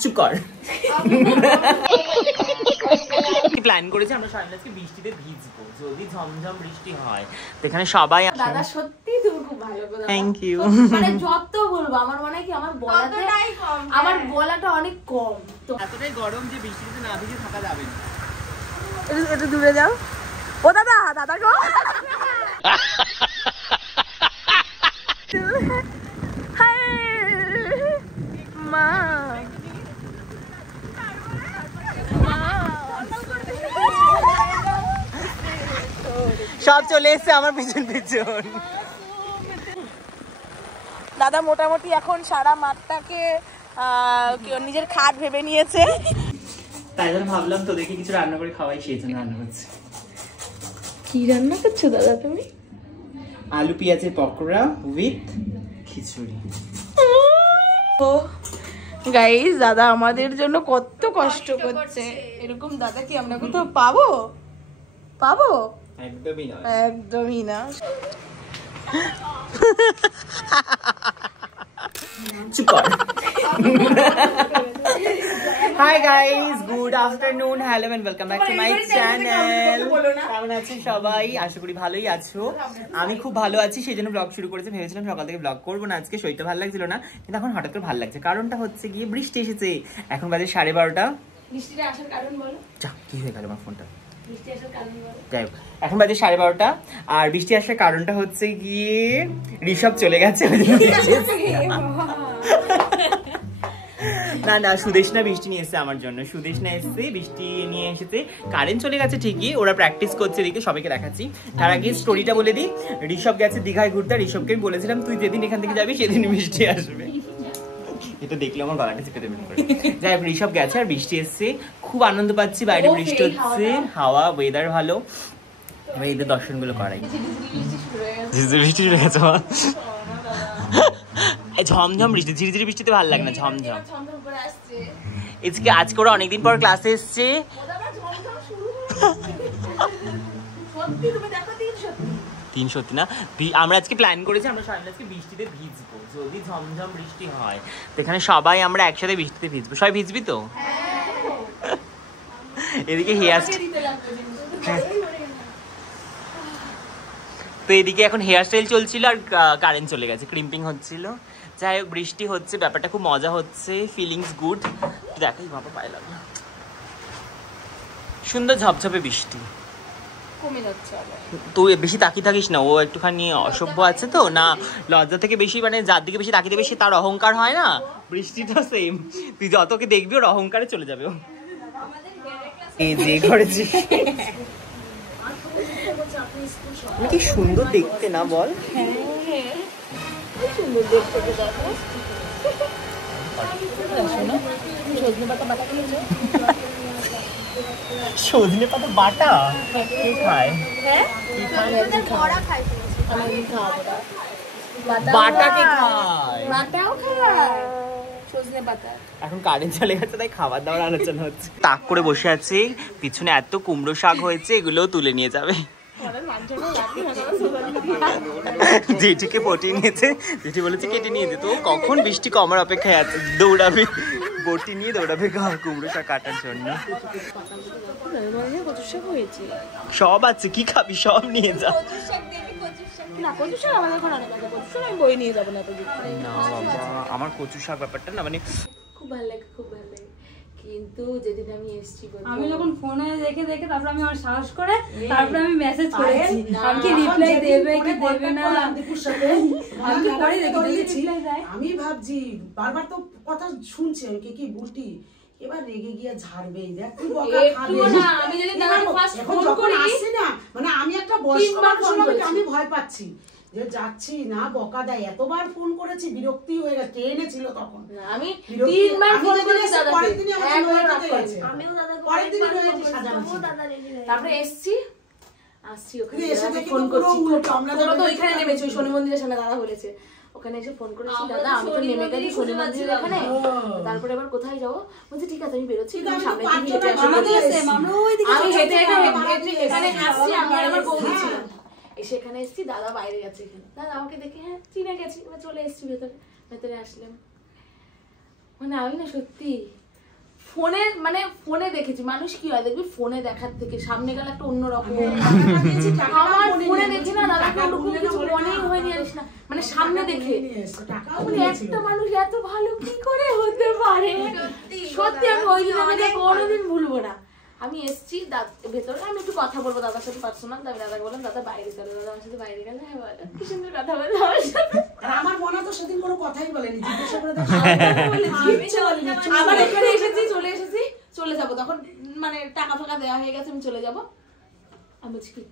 চুপ কর। প্ল্যান করেছি আমরা সবাই আজকে বৃষ্টিতে ভিজবো, যদি ঝমঝম বৃষ্টি হয় তো এখানে সবাই। দাদা সত্যি তুমি খুব ভালো করে। Thank you. মানে যত বলবো আমার মনে হয় কি আমার বলাটা অনেক কম। তো এতটাই গরম যে বৃষ্টিতে না ভিজে থাকা যাবে না। একটু দূরে যাও। ও দাদা, দাদা গো। হাই মা। সব চলে এসছে আমার পিছন পিছন। দাদা মোটামুটি এখন সারা মাঠটাকে নিজের খাট ভেবে নিয়েছে। তাই জন্য ভাবলাম তো দেখি কিছু রান্না করে খাওয়াই, সেই জন্য রান্না করছি। কি রান্না করছো দাদা তুমি? আলু পেঁয়াজের পকোড়া উইথ খিচুড়ি। গাইস দাদা আমাদের জন্য কত কষ্ট করছে। এরকম দাদা কি আমরা কোথাও পাবো? পাবো? একদমই না, একদমই না। চুপ কর। Hi guys, good afternoon, hello and welcome back to my channel. কেমন আছেন সবাই? আশা করি ভালোই আছো। আমি খুব ভালো আছি, সেই জন্য ব্লগ শুরু করেছি। ভেবেছিলাম সকাল থেকে ব্লগ করবো না আজকে, শরীরটা ভালো লাগছিল না, কিন্তু এখন হঠাৎ করে ভালো লাগছে। কারণটা হচ্ছে গিয়ে বৃষ্টি এসেছে। এখন বাজে 12:30। বৃষ্টিটা আসার কারণ বলো। যা, কি হয়ে গেল আমার ফোনটা? বৃষ্টি আসার কারণ বলো। যাই হোক, এখন বাজে 12:30 আর বৃষ্টি আসার কারণটা হচ্ছে গিয়ে ঋষভ চলে গেছে। না না, সুদেশনা বৃষ্টি নিয়ে এসেছে আমার জন্য। সুদেশনা এসেছে, বৃষ্টি নিয়ে এসেছে। কারেন্ট চলে গেছে ঠিকই, ওরা প্র্যাকটিস করছে এদিকে, সবাইকে দেখাচ্ছি। তার আগে স্টোরিটা বলে দিই। ঋষভ গেছে দীঘায় ঘুরতে। ঋষভকে আমি বলেছিলাম তুই যেদিন এখান থেকে যাবি সেদিন বৃষ্টি আসবে। এটা দেখলে আমার গলাটা চেপে দেবে। যাই হোক, ঋষভ গেছে আর বৃষ্টি এসছে, খুব আনন্দ পাচ্ছি। বাইরে বৃষ্টি হচ্ছে, হাওয়া, ওয়েদার ভালো। ঈদের দর্শনগুলো করাই। বৃষ্টি শুরু গেছে, ঝমঝম বৃষ্টি, ঝিরিঝিরি বৃষ্টিতে ভালো লাগে না, ঝমঝম। আজকে ওরা অনেকদিন পর ক্লাসে এসছে। তিন সত্যি না, আমরা আজকে প্ল্যান করেছি আমরা সবাই আজকে বৃষ্টিতে ভিজবো, যদি ঝমঝম বৃষ্টি হয় তো এখানে সবাই আমরা একসাথে বৃষ্টিতে ভিজবো। সবাই ভিজবি তো? এদিকে হেয়ার তো এদিকে এখন হেয়ার স্টাইল চলছিল আর কারেন্ট চলে গেছে, ক্রিম্পিং হচ্ছিল। যাই হোক, বৃষ্টি হচ্ছে, ব্যাপারটা খুব মজা হচ্ছে, ফিলিংস গুড। দেখাই বাবা, পায়ে লাগলো। সুন্দর ঝপঝপে বৃষ্টি। তুই বেশি তাকিয়ে থাকিস না, ও একটুখানি অসভ্য আছে তো না, লজ্জা থেকে বেশি, মানে যার দিকে বেশি তাকিয়ে বেশি তার অহংকার হয় না। বৃষ্টিটা সেম, তুই যতকে দেখবি ওর অহংকারে চলে যাবে ও। এই যে করেছি, কি সুন্দর দেখতে না বল? সুন্দর দেখতে দেখো। সজনে পাতা বাটা কে খায়? বাটা কে খায়? বাটাও খায় সজনে পাতা। এখন কারেন্ট চলে গেছে তাই খাবার দাবার আলোচনা হচ্ছে। তাক করে বসে আছে, পিছনে এত কুমড়ো শাক হয়েছে, এগুলোও তুলে নিয়ে যাবে। জেঠিকে পটিয়ে নিয়েছে, জেঠি বলেছে কেটে নিয়ে যেত। কখন বৃষ্টি কমার অপেক্ষায় আছে, দৌড়াবে, বটি নিয়ে দৌড়াবে কুমড়ো শাক কাটার জন্য। সব আছে, কি খাবি সব নিয়ে যা। না বই নিয়ে যাবো না। না বাবা, আমার কচু শাক ব্যাপারটা না মানে খুব ভালো লাগে, খুব ভালো লাগে। কিন্তু যেদিন আমি এসেছি, আমি যখন ফোনে দেখে দেখে তারপর আমি আমার সাহস করে তারপর আমি মেসেজ করেছি, আমি কি রিপ্লাই দেবে কি দেবে না। আমি পরে দেখেছি, আমি ভাবছি বারবার তো কথা শুনছি, আমি কি বুটি এবার রেগে গিয়ে ঝাড়বে। দেখ তুই বকা খাবি না, আমি যদি দাদাকে ফার্স্ট ফোন করি আসছে না, মানে আমি একটা বয়স্ক মানুষ হলাম, আমি ভয় পাচ্ছি যে যাচ্ছি না, বকা দেয়। এতবার ফোন করেছি, বিরক্তি হয়ে গেছে। ট্রেনে ছিল তখন, আমি 3বার ফোন করেছি দাদাকে, পরের দিনই আমার একবার গেছে, আমিও দাদাকে পরের দিনই হয়েছে সাজানো। তারপরে এসেছি, আসছি ওখানে এসে ফোন করছি, আমরা তো ওইখানে নেমেছি, ওই শনি মন্দিরের সামনে দাদা বলেছে, ওখানে এসে ফোন করেছি, দাদা আমি তো নেমে গেছি শনি মন্দিরের ওখানে, তারপরে এবার কোথায় যাবো? বলছি ঠিক আছে আমি বেরোচ্ছি, তুমি সামনে দিকে হেঁটে আসো। আমি হেঁটে এখানে আসছি, আমি আর আমার বৌদি ছিলাম। এসে এখানে এসেছি, দাদা বাইরে গেছে, এখানে দাদা আমাকে দেখে হ্যাঁ চিনে গেছি, এবার চলে এসেছি ভেতরে আসলাম। মানে আমি না সত্যি ফোনে দেখেছি, মানুষ কি হয় দেখবি ফোনে দেখার থেকে সামনে গেলে একটা অন্যরকম। আমার ফোনে দেখি না দাদাকে ওরকম কিছু মনেই হয়নি জানিস না, মানে সামনে দেখে একটা মানুষ এত ভালো কি করে হতে পারে। সত্যি আমি ওই দিন আমাকে কোনোদিন ভুলবো না। আমি এসছি ভেতরে, আমি একটু কথা বলবো দাদার সাথে পার্সোনাল। আমি দাদাকে বললাম দাদা বাইরে চলো, দাদা আমার সাথে বাইরে গেলে হ্যাঁ বলো কি সুন্দর কথা বলে আমার সাথে। আমার মনে তো সেদিন কোনো কথাই বলেনি, জিজ্ঞাসা করে আবার এখানে এসেছি, চলে যাবো, তখন মানে টাকা ফাঁকা দেওয়া হয়ে গেছে, আমি চলে যাবো। আমি বলছি কি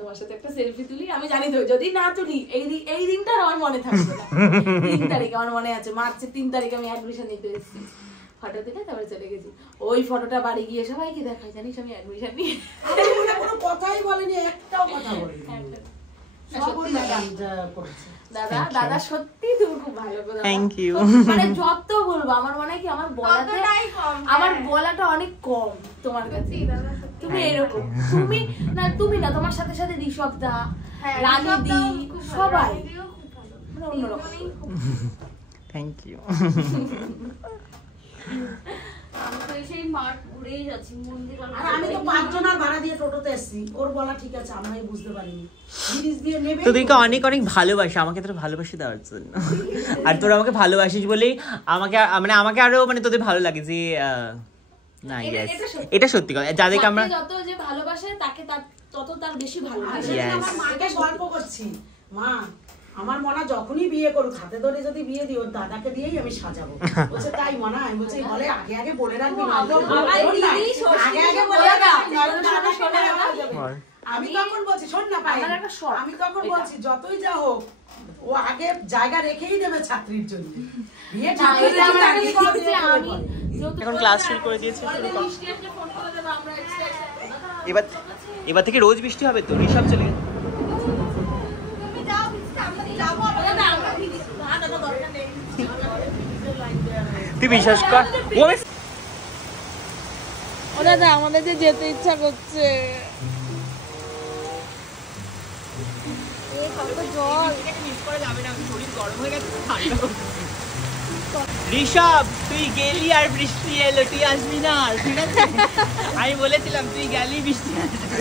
তোমার সাথে একটা সেলফি তুলি, আমি জানি তো যদি না তুলি এই দিনটা আমার মনে থাকবে না। 3 তারিখ আমার মনে আছে, মার্চের 3 তারিখে আমি অ্যাডমিশন নিতে এসেছি, ফটো দিলে তারপরে চলে গেছি। ওই ফটোটা বাড়ি গিয়ে সবাইকে দেখাই, জানিস আমি অ্যাডমিশন নিয়ে। কোনো কথাই বলেনি, একটাও কথা বলেনি। দাদা সত্যি তুমি খুব ভালো করে। Thank you. মানে যত বলবো আমার মনে হয় কি আমার বলাটা অনেক কম তোমার কাছে। তুমি এরকম, তুমি না তোমার সাথে সাথে ঋষভ দা, রানী দি, সবাই অন্যরকম। Thank you. আমি তো 5 জনের ভাড়া দিয়ে টোটোতে এসেছি, ওর বলা ঠিক আছে, আমরাই বুঝতে পারিনি। জিনিস দিয়ে নেবে তোদেরকে অনেক অনেক ভালোবাসি, আমাকে তোরা ভালোবাসি দেওয়ার জন্য। আর তোরা আমাকে ভালোবাসিস বলেই আমাকে আরো মানে তোদের ভালো লাগে যে না ইয়েস এটা সত্যি কথা। যাদেরকে আমরা যত যে ভালোবাসে তাকে তত তার বেশি ভালোবাসে। আমার মাকে গল্প করছি, মা আমার মনা যখনই বিয়ে করুক হাতে ধরে যদি বিয়ে দিই ওর দাদাকে দিয়েই আমি সাজাবো। বলছে তাই মনা? আমি বলছি বলে আগে বলে রাখবি, আমি তখন বলছি শোন না ভাই, আমি তখন বলছি যতই যা হোক ও আগে জায়গা রেখেই দেবে ছাত্রীর জন্য। বিয়ে এখন ক্লাস শুরু করে দিয়েছে। এবার থেকে রোজ বৃষ্টি হবে তো, ঋষভ চলে গেছে। তুই বিশ্বাস কর ও দাদা আমাদের যে যেতে ইচ্ছা করছে। ঋষভ তুই গেলি আর বৃষ্টি এলো, তুই আসবি না, ঠিক আছে? আমি বলেছিলাম তুই গেলি বৃষ্টি আসবে।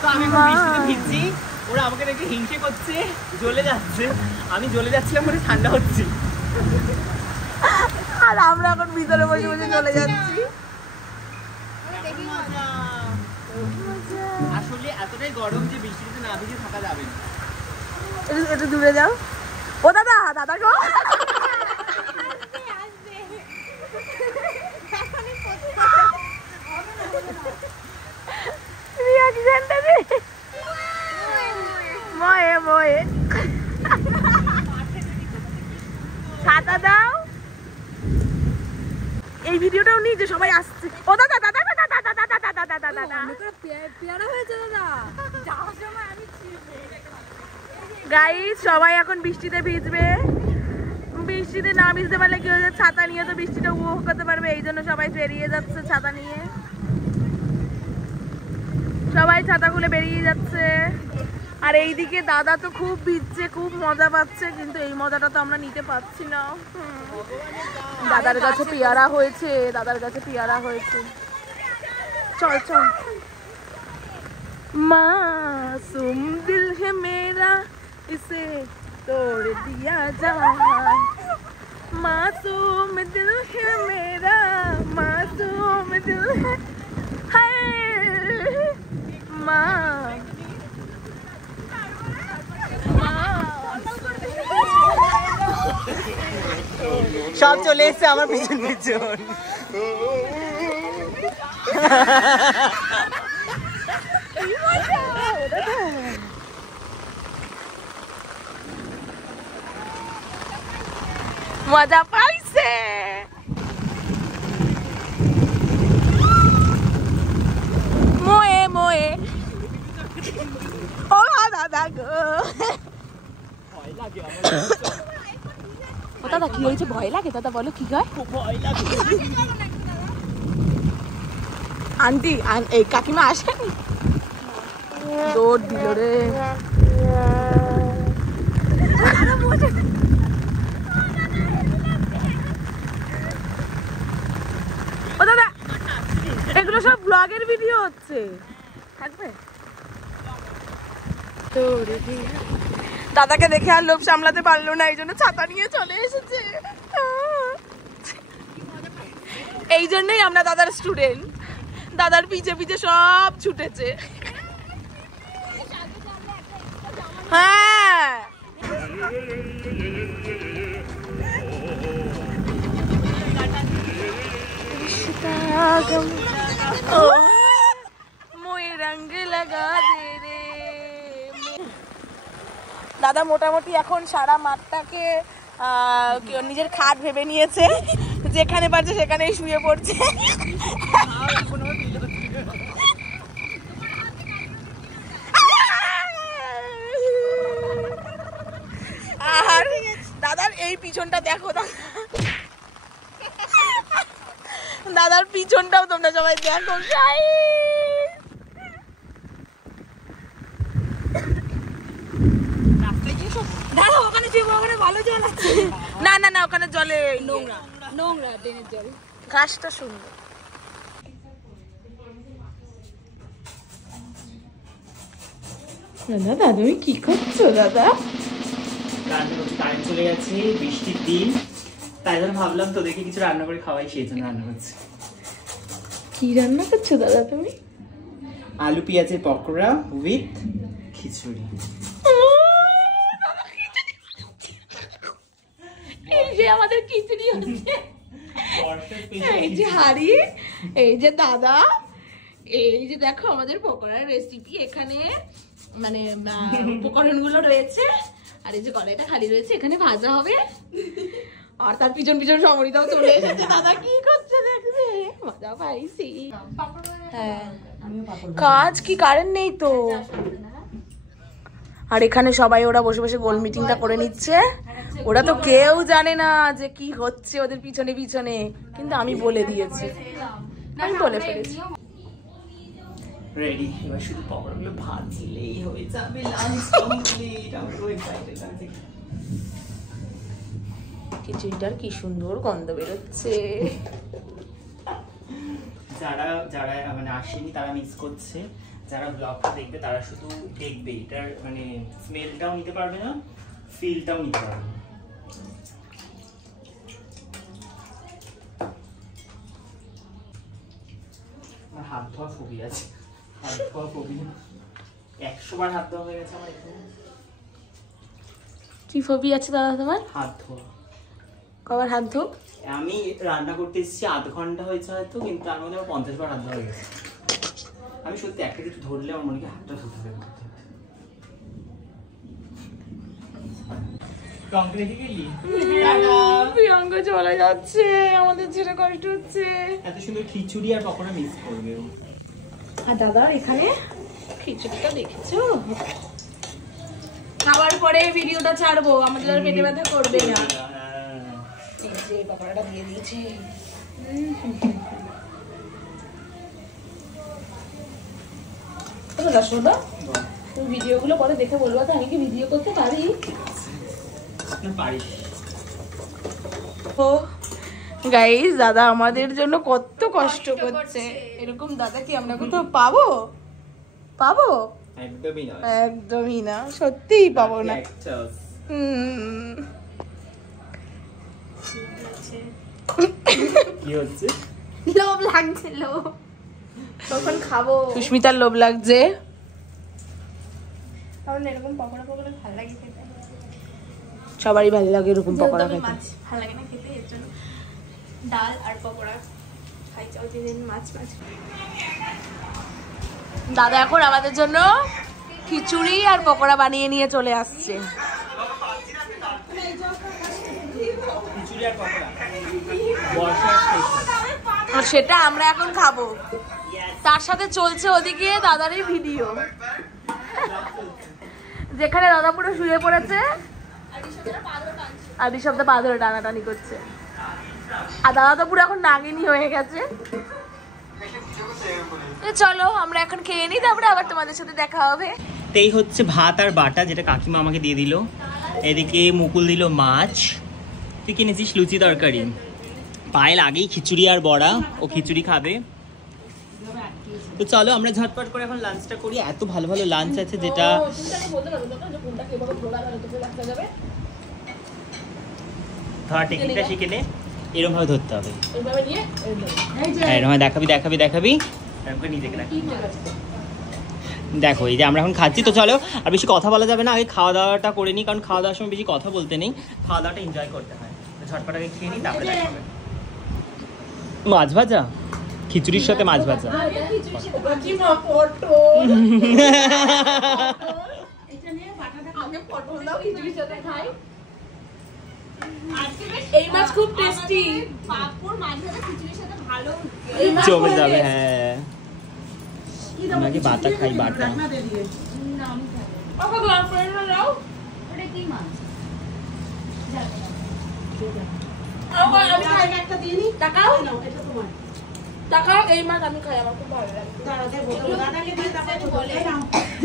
তো আমি বৃষ্টিতে ভিজছি, ওরা আমাকে দেখে হিংসে করছে, জ্বলে যাচ্ছে। আমি জ্বলে যাচ্ছিলাম বলে ঠান্ডা হচ্ছে, আর আমরা এখন ভিতরে বসে বসে চলে যাচ্ছি। আসলে এতটাই গরম যে বৃষ্টিতে না ভিজে থাকা যাবে না। একটু দূরে যাও। ও দাদা গো রিঅ্যাকশনটা দে ময়ে ছাতা দাও। এই ভিডিওটাও নিয়ে যে সবাই আসছে। ও দাদা পেয়ারা হয়েছে দাদা, যাওয়ার সময় আমি গাইস সবাই এখন বৃষ্টিতে ভিজবে। বৃষ্টিতে না ভিজতে পারলে কি হয়েছে, ছাতা নিয়ে তো বৃষ্টিটা উপভোগ করতে পারবে, এই জন্য সবাই বেরিয়ে যাচ্ছে ছাতা নিয়ে। সবাই ছাতা খুলে বেরিয়ে যাচ্ছে। আর এইদিকে দাদা তো খুব ভিজছে, খুব মজা পাচ্ছে, কিন্তু এই মজাটা তো আমরা নিতে পারছি না। দাদার কাছে পেয়ারা হয়েছে, চল मासूम दिल है मेरा इसे तोड़ दिया जाए, मासूम दिल है मेरा, मासूम दिल है সব চলে এসছে আমার পিছন মজা পাইছে। মোয়ে ও দাদা গো, ও দাদা কি হয়েছে? ভয় লাগে দাদা? বলো কি হয়? আন্টি এই কাকিমা আসেনি, দৌড় দিল রে। হচ্ছে থাকবে দাদাকে দেখে আর লোভ সামলাতে পারলো না, এই জন্য ছাতা নিয়ে চলে এসেছে। এই জন্যই আমরা দাদার স্টুডেন্ট, দাদার পিছে পিছে সব ছুটেছে। হ্যাঁ রঙ লাগা দে রে। দাদা মোটামুটি এখন সারা মাঠটাকে নিজের খাট ভেবে নিয়েছে, যেখানে পারছে সেখানেই শুয়ে পড়ছে। আর দাদার এই পিছনটা দেখো, দাদার পিছনটাও তোমরা সবাই দেখো। না না না, ওখানে জলে নোংরা নোংরা ড্রেনের জল। ঘাসটা সুন্দর। দাদা তুমি কি করছো দাদা? কারেন্ট চলে গেছে, বৃষ্টির দিন, তাই জন্য ভাবলাম তোদেরকে কিছু রান্না করে খাওয়াই, সেই জন্য রান্না করছি। কি রান্না করছো দাদা তুমি? আলু পেঁয়াজের পকোড়া উইথ খিচুড়ি। এই যে আমাদের খিচুড়ি হচ্ছে, এই যে হাড়ি, এই যে দাদা, এই যে দেখো আমাদের পকোড়ার রেসিপি। এখানে মানে উপকরণগুলো রয়েছে, আর এই যে কড়াইটা খালি রয়েছে, এখানে ভাজা হবে। আর তার পিছন পিছন সমরিতাও চলে এসেছে। দাদা কি করছে দেখবে, মজা পাইছি। হ্যাঁ কাজ কি, কারেন্ট নেই তো। আর এখানে সবাই ওরা বসে বসে গোল মিটিংটা করে নিচ্ছে। ওরা তো কেউ জানে না যে কি হচ্ছে ওদের পিছনে পিছনে, কিন্তু আমি বলে দিয়েছি, আমি বলে ফেলেছি। রেডি, এবার শুধু পকোড়াগুলো ভাজলেই হয়ে যাবে, লাঞ্চ কমপ্লিট। আমি তো এক্সাইটেড আছি। খিচুড়িটার কি সুন্দর গন্ধ বেরোচ্ছে। যারা যারা মানে আসেনি তারা মিস করছে, যারা ব্লগটা দেখবে তারা শুধু দেখবে, এটার মানে স্মেলটাও নিতে পারবে না, ফিলটাও নিতে পারবে না। আমার হাত ধোয়া ফোবি আছে, হাত ধোয়া ফোবি 100 বার হাত ধোয়া হয়ে গেছে আমার এখানে। কি ফোবি আছে দাদা তোমার? হাত ধোয়া। কবার হাত ধো? আমি রান্না করতে এসেছি আধ ঘন্টা হয়েছে হয়তো, কিন্তু তার মধ্যে আমার 50 বার হাত ধোয়া হয়ে গেছে। আমি সত্যি একটা কিছু ধরলে আমার মনে হয় হাতটা ধুতে হবে। প্রিয়াঙ্কা চলে যাচ্ছে, আমাদের ছেড়ে কষ্ট হচ্ছে। এত সুন্দর খিচুড়ি আর পকোড়া মিস করবে। আর দাদা এখানে খিচুড়িটা দেখেছো, খাবার পরে ভিডিওটা ছাড়বো, আমাদের আর পেটে ব্যথা করবে না। এই যে পকোড়াটা দিয়ে দিয়েছে। দাদা শোনো, তুমি ভিডিওগুলো পরে দেখে বলবো তো আমি কি ভিডিও করতে পারি? ও গাইস, দাদা আমাদের জন্য কত কষ্ট করছে। এরকম দাদা কি আমরা কোথাও পাবো? পাবো? একদমই না, একদমই না, সত্যিই পাবো না। কি হচ্ছে? লোভ লাগছে, লোভ। তখন খাবো। সুস্মিতার লোভ লাগছে। এরকম পকোড়া পকোড়া ভালো লাগে খেতে, সবারই ভালো লাগে এরকম পকোড়া খেতে। মাছ ভালো লাগে না খেতে, এর জন্য ডাল আর পকোড়া খাই। চাও দিন মাছ মাছ। দাদা এখন আমাদের জন্য খিচুড়ি আর পকোড়া বানিয়ে নিয়ে চলে আসছে। আর সেটা আমরা এখন খাবো। তার সাথে চলছে ওদিকে দাদারই ভিডিও, যেখানে দাদা পুরো শুয়ে পড়েছে আর ঋষভ দা পা ধরে টানাটানি করছে। আর দাদা তো পুরো এখন নাগিনী হয়ে গেছে। চলো আমরা এখন খেয়ে নিই, তারপরে আবার তোমাদের সাথে দেখা হবে। এই হচ্ছে ভাত আর বাটা, যেটা কাকিমা আমাকে দিয়ে দিল। এদিকে মুকুল দিল মাছ। তুই কিনেছিস লুচি তরকারি। পায়েল আগেই খিচুড়ি আর বড়া, ও খিচুড়ি খাবে। তো চলো আমরা ঝটপট করে এখন লাঞ্চটা করি। এত ভালো ভালো লাঞ্চ আছে যেটা ধরা টেকনিকটা শিখে নে, এরকম ভাবে ধরতে হবে। হ্যাঁ এরকম দেখাবি দেখাবি দেখাবি, এরকম করে নিজেকে রাখবি। দেখো এই যে আমরা এখন খাচ্ছি, তো চলো আর বেশি কথা বলা যাবে না, আগে খাওয়া দাওয়াটা করে নিই, কারণ খাওয়া দাওয়ার সময় বেশি কথা বলতে নেই, খাওয়া দাওয়াটা এনজয় করতে হয়। তো ঝটপট আগে খেয়ে নিই, তারপরে দেখা হবে। মাছ ভাজা, খিচুড়ির সাথে মাছ ভাজা। এই মাছ খুব টেস্টি, পাপড় মাছ ভাজা খিচুড়ির সাথে ভালো জমে যাবে। হ্যাঁ নাকি বাটা খাই, বাটা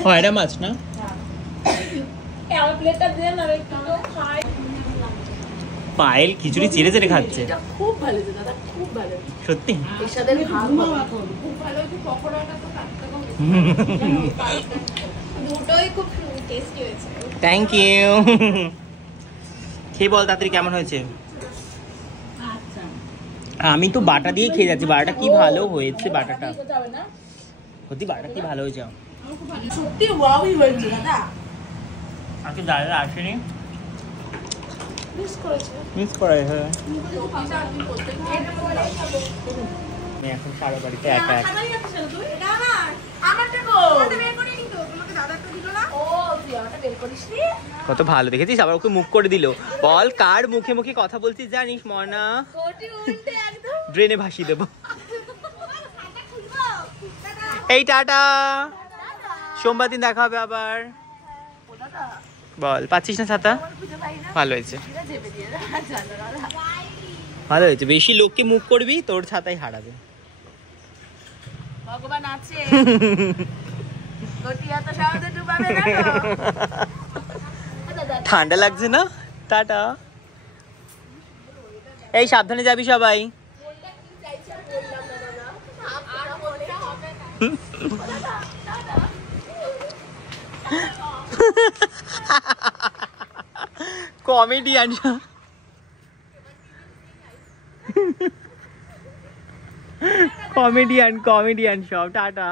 হয়রা মাছ না। পায়েল খিচুড়ি চেড়ে চেড়ে খাচ্ছে, খুব ভালো দাদা, খুব ভালো সত্যি। এর সাথে ভাত খুব ভালো, পকোড়াটা তো দুটোই খুব টেস্টি হয়েছে। Thank you. খেয়ে বল তাড়াতাড়ি কেমন হয়েছে। আমি তো বাটা দিয়ে খেয়ে যাচ্ছি, বাটাটা কি ভালো হয়েছে, বাটাটা সত্যি বাটাটা কি ভালো হয়েছে, সত্যি ওয়াওই হয়েছে দাদা। আজকে দাদা আসেনি, মিস করেছে। মিস করে। হ্যাঁ আমি এখন সারা বাড়িতে একা একা। কত ভালো দেখেছিস, আবার ওকে মুখ করে দিল। বল কার মুখে মুখে কথা বলছিস জানিস মনা, ড্রেনে ভাসিয়ে দেবো। এই টাটা, সোমবার দিন দেখা হবে আবার। বল পাচ্ছিস না ছাতা? ভালো হয়েছে, ভালো হয়েছে। বেশি লোককে মুখ করবি তোর ছাতাই হারাবে। ভগবান আছে, গটিয়া তো সহজে ডুবাবে না। ঠান্ডা লাগছে না? টাটা। এই সাবধানে যাবি সবাই। কমেডিয়ান, কমেডিয়ান কমেডিয়ান সব। টাটা।